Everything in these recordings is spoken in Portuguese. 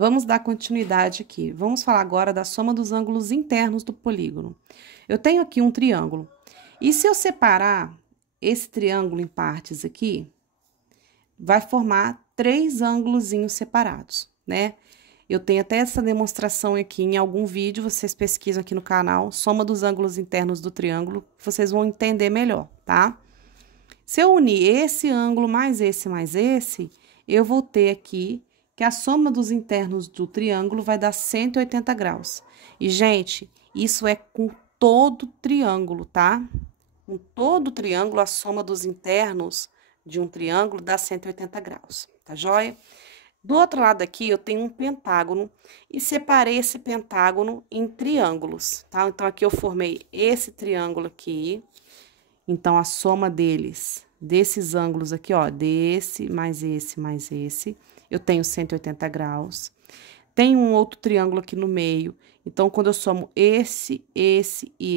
Vamos dar continuidade aqui. Vamos falar agora da soma dos ângulos internos do polígono. Eu tenho aqui um triângulo. E se eu separar esse triângulo em partes aqui, vai formar 3 ângulozinhos separados, né? Eu tenho até essa demonstração aqui em algum vídeo, vocês pesquisam aqui no canal, soma dos ângulos internos do triângulo, vocês vão entender melhor, tá? Se eu unir esse ângulo mais esse, eu vou ter aqui que a soma dos internos do triângulo vai dar 180 graus. E, gente, isso é com todo triângulo, tá? Com todo triângulo, a soma dos internos de um triângulo dá 180 graus, tá joia? Do outro lado aqui, eu tenho um pentágono e separei esse pentágono em triângulos, tá? Então, aqui eu formei esse triângulo aqui. Então, a soma desses ângulos aqui, ó, desse, mais esse, eu tenho 180 graus. Tem um outro triângulo aqui no meio. Então, quando eu somo esse e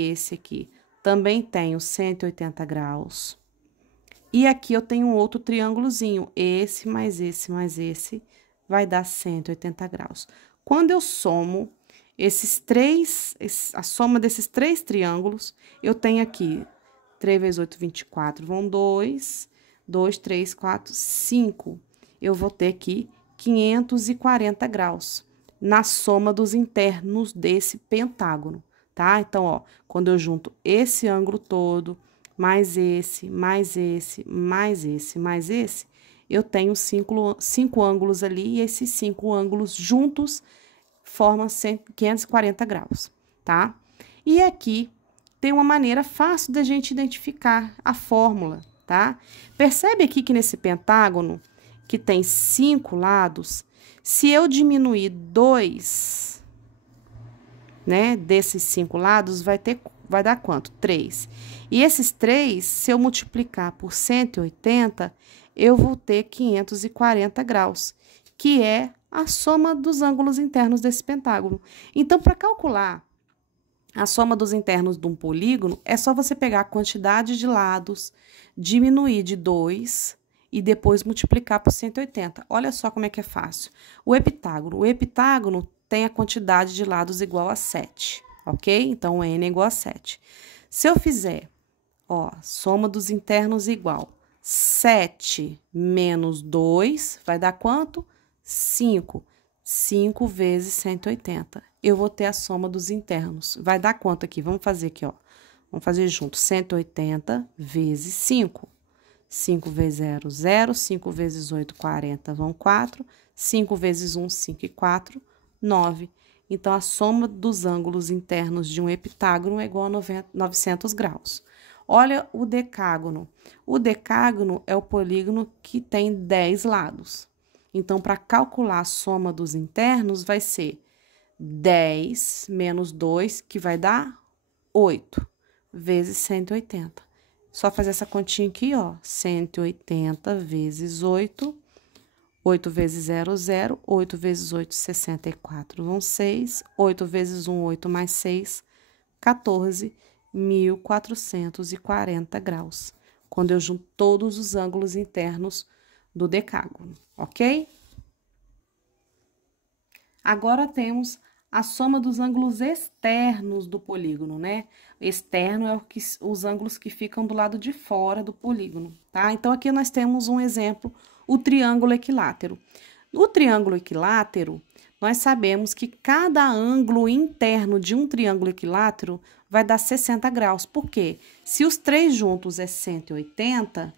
esse aqui, também tenho 180 graus. E aqui eu tenho um outro triângulozinho, esse mais esse, vai dar 180 graus. Quando eu somo a soma desses 3 triângulos, eu tenho aqui 3 vezes 8, 24, vão 2, 3, 4, 5. Eu vou ter aqui 540 graus na soma dos internos desse pentágono, tá? Então, ó, quando eu junto esse ângulo todo, mais esse, eu tenho 5 ângulos ali, e esses 5 ângulos juntos formam 540 graus, tá? E aqui tem uma maneira fácil da gente identificar a fórmula, tá? Percebe aqui que nesse pentágono, que tem 5 lados, se eu diminuir 2, né, desses 5 lados, vai dar quanto? 3. E esses 3, se eu multiplicar por 180, eu vou ter 540 graus, que é a soma dos ângulos internos desse pentágono. Então, para calcular a soma dos internos de um polígono, é só você pegar a quantidade de lados, diminuir de 2 e depois multiplicar por 180. Olha só como é que é fácil. O heptágono tem a quantidade de lados igual a 7, ok? Então, n é igual a 7. Se eu fizer, ó, soma dos internos igual 7 menos 2, vai dar quanto? 5. 5 vezes 180. Eu vou ter a soma dos internos. Vai dar quanto aqui? Vamos fazer aqui, ó. Vamos fazer junto. 180 vezes 5. 5 vezes 0, 0. 5 vezes 8, 40, vão 4. 5 vezes 1, 5 e 4, 9. Então, a soma dos ângulos internos de um heptágono é igual a 900 graus. Olha o decágono. O decágono é o polígono que tem 10 lados. Então, para calcular a soma dos internos, vai ser 10 menos 2, que vai dar 8, vezes 180. Só fazer essa continha aqui, ó. 180 vezes 8. 8 vezes 0, 0. 8 vezes 8, 64. Vão 6. 8 vezes 1, 8 mais 6, 14. 1.440 graus. Quando eu junto todos os ângulos internos do decágono, ok? Agora temos a soma dos ângulos externos do polígono, né? Externo é os ângulos que ficam do lado de fora do polígono, tá? Então, aqui nós temos um exemplo, o triângulo equilátero. No triângulo equilátero, nós sabemos que cada ângulo interno de um triângulo equilátero vai dar 60 graus. Por quê? Se os 3 juntos é 180...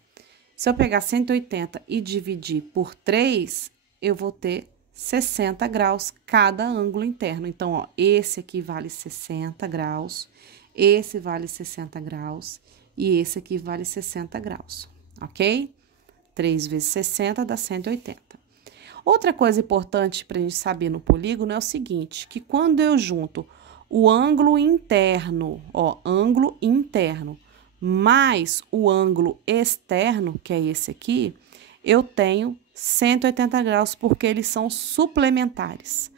Se eu pegar 180 e dividir por 3, eu vou ter 60 graus cada ângulo interno. Então, ó, esse aqui vale 60 graus, esse vale 60 graus e esse aqui vale 60 graus, ok? 3 vezes 60 dá 180. Outra coisa importante para a gente saber no polígono é o seguinte, que quando eu junto o ângulo interno, ó, ângulo interno, mais o ângulo externo, que é esse aqui, eu tenho 180 graus, porque eles são suplementares.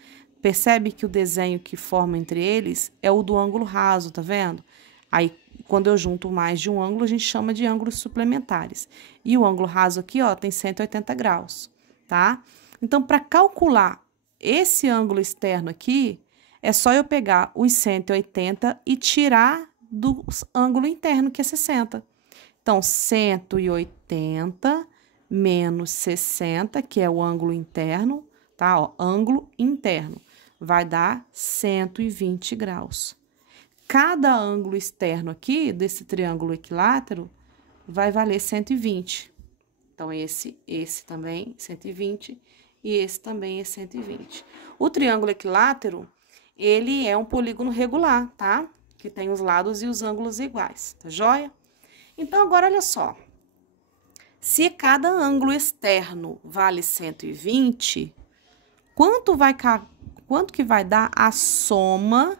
Percebe que o desenho que forma entre eles é o do ângulo raso, tá vendo? Aí, quando eu junto mais de um ângulo, a gente chama de ângulos suplementares. E o ângulo raso aqui, ó, tem 180 graus, tá? Então, para calcular esse ângulo externo aqui, é só eu pegar os 180 e tirar do ângulo interno, que é 60. Então, 180 menos 60, que é o ângulo interno, tá? Ó, ângulo interno, vai dar 120 graus. Cada ângulo externo aqui, desse triângulo equilátero, vai valer 120. Então, esse também, 120, e esse também é 120. O triângulo equilátero, ele é um polígono regular, tá? Que tem os lados e os ângulos iguais, tá joia? Então, agora, olha só. Se cada ângulo externo vale 120, quanto que vai dar a soma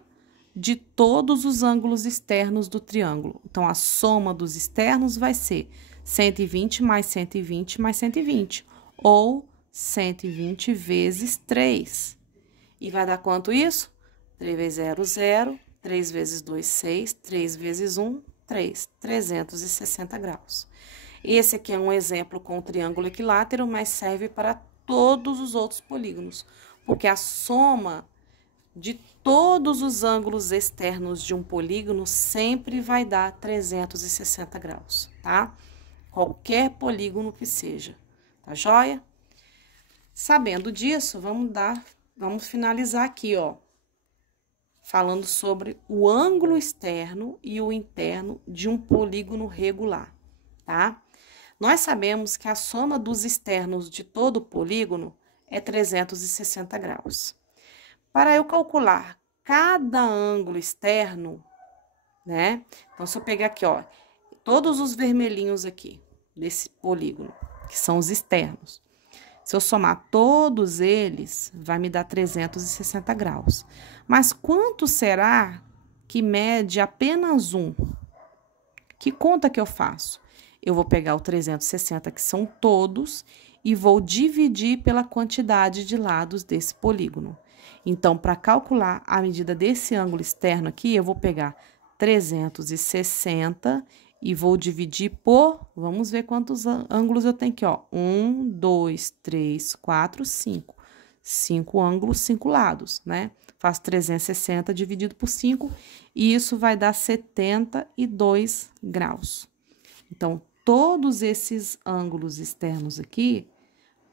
de todos os ângulos externos do triângulo? Então, a soma dos externos vai ser 120 mais 120 mais 120, ou 120 vezes 3. E vai dar quanto isso? 3 vezes 0, 0. 3 vezes 2, 6. 3 vezes 1, 3. 360 graus. Esse aqui é um exemplo com o triângulo equilátero, mas serve para todos os outros polígonos, porque a soma de todos os ângulos externos de um polígono sempre vai dar 360 graus, tá? Qualquer polígono que seja, tá joia? Sabendo disso, vamos finalizar aqui, ó, falando sobre o ângulo externo e o interno de um polígono regular, tá? Nós sabemos que a soma dos externos de todo o polígono é 360 graus. Para eu calcular cada ângulo externo, né? Então, se eu pegar aqui, ó, todos os vermelhinhos aqui desse polígono, que são os externos, se eu somar todos eles, vai me dar 360 graus. Mas quanto será que mede apenas um? Que conta que eu faço? Eu vou pegar o 360, que são todos, e vou dividir pela quantidade de lados desse polígono. Então, para calcular a medida desse ângulo externo aqui, eu vou pegar 360 e vou dividir por, vamos ver quantos ângulos eu tenho aqui, ó. 1, 2, 3, 4, 5. 5 ângulos, 5 lados, né? Faço 360 dividido por 5 e isso vai dar 72 graus. Então, todos esses ângulos externos aqui,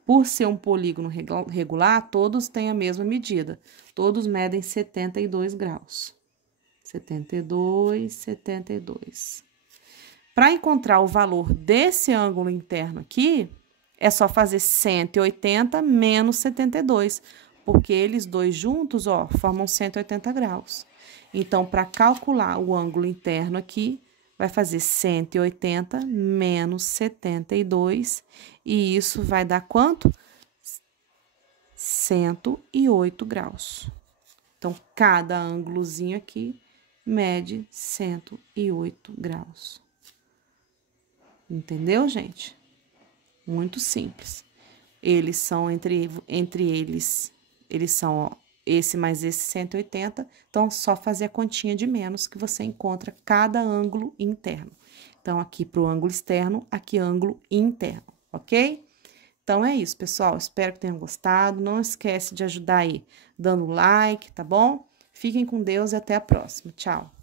por ser um polígono regular, todos têm a mesma medida. Todos medem 72 graus. 72, 72. Para encontrar o valor desse ângulo interno aqui, é só fazer 180 menos 72, porque eles dois juntos, ó, formam 180 graus. Então, para calcular o ângulo interno aqui, vai fazer 180 menos 72, e isso vai dar quanto? 108 graus. Então, cada ângulozinho aqui mede 108 graus. Entendeu, gente? Muito simples. Eles são entre eles são, ó, esse mais esse 180, então, só fazer a continha de menos que você encontra cada ângulo interno. Então, aqui para o ângulo externo, aqui ângulo interno, ok? Então, é isso, pessoal. Espero que tenham gostado. Não esquece de ajudar aí, dando like, tá bom? Fiquem com Deus e até a próxima. Tchau!